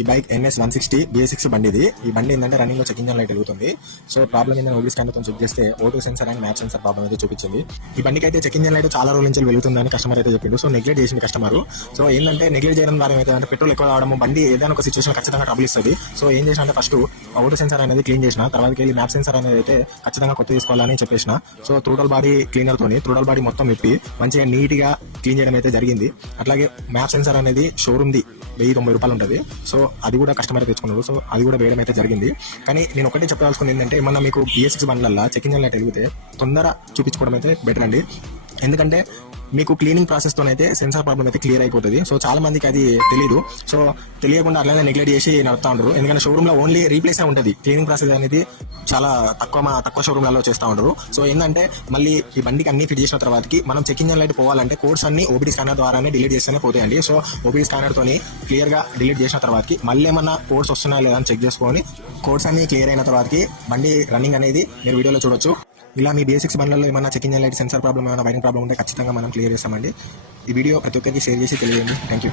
ఈ bike NS160 BS6 బండి ఇది. ఈ బండి ఏంటంటే రన్నింగ్ లో చెక్ ఇంజన్ లైట్ వెలుగుతుంది. సో ప్రాబ్లం ఏంటంటే ఓబీ స్కానర్ తో చెక్ చేస్తే ఓటో sensor and map sensor problem అయితే చూపించింది. ఈ బండికి అయితే చెక్ ఇంజన్ లైట్ చాలా రోజుల నుంచి వెలుగుతుందని కస్టమర్ అయితే చెప్పిండు. సో నెగ్లెక్ట్ చేసింది కస్టమర్. సో ఏంటంటే నెగ్లెక్ట్ చేయడం ద్వారా ఏమైతే అంటే పెట్రోల్ ఎక్కువ రావడం, బండి ఏదైనా ఒక సిచువేషన్ ఖచ్చితంగా ట్రబుల్ ఇస్తుంది. సో ఏం చేసిన అంటే ఫస్ట్ ఓటో సెన్సర్ అనేది క్లీన్ చేసిన, తర్వాత వెళ్ళి మ్యాప్ సెన్సర్ అనేది అయితే ఖచ్చితంగా కొత్త తీసుకోవాలని చెప్పేసిన. సో త్రూటల్ బాడీ క్లీనర్ తోని త్రూటల్ బాడీ మొత్తం విప్పి మంచిగా నీట్ గా క్లీన్ చేయడం అయితే జరిగింది. అట్లాగే మ్యాప్ సెన్సర్ అనేది షోరూమ్ ది ₹1090 ఉంటుంది. సో అది కూడా కస్టమర్ తెచ్చుకున్నారు. సో అది కూడా వేయడం అయితే జరిగింది. కానీ నేను ఒకటి చెప్పాల్సుకుంది ఏంటంటే ఏమన్నా మీకు BS6 బండ్లల్లో చెక్ ఇంజన్ లైట్ వెలిగితే తొందర చూపించుకోవడం అయితే బెటర్ అండి. ఎందుకంటే మీకు క్లీనింగ్ ప్రాసెస్ తోనైతే సెన్సార్ ప్రాబ్లం అయితే క్లియర్ అయిపోతుంది. సో చాలా మందికి అది తెలియదు. సో తెలియకుండా అట్లనే నెగ్లెక్ట్ చేసి నడుపుతా ఉంటారు. ఎందుకంటే షోరూమ్ లో ఓన్లీ రీప్లేస్ ఉంటుంది, క్లీనింగ్ ప్రాసెస్ అనేది చాలా తక్కువ షోరూమ్లలో చేస్తూ ఉంటారు. సో ఏంటంటే మళ్ళీ ఈ బండికి అన్ని ఫిట్ చేసిన తర్వాతకి మనం చెక్ ఇంజన్ లైట్ పోవాలంటే కోడ్స్ అన్ని ఓబీడీ స్కానర్ ద్వారానే డిలీట్ చేస్తేనే పోతాయండి. సో ఓబీడీ స్కానర్ తోని క్లియర్ గా డిలీట్ చేసిన తర్వాతకి మళ్ళీ ఏమన్నా కోడ్స్ వస్తున్నాయా లేదా అని చెక్ చేసుకొని కోడ్స్ అన్ని క్లియర్ అయిన తర్వాతకి బండి రన్నింగ్ అనేది మీరు వీడియోలో చూడొచ్చు. ఇలా మీ BS6 బండ్లలో ఏమన్నా check engine light sensor problem, ఏమైనా వైరింగ్ ప్రాబ్లం ఉంటే ఖచ్చితంగా మనం క్లియర్ చేస్తామండి. ఈ వీడియో ప్రతి ఒక్కరికి షేర్ చేసి తెలియజేయండి. Thank you.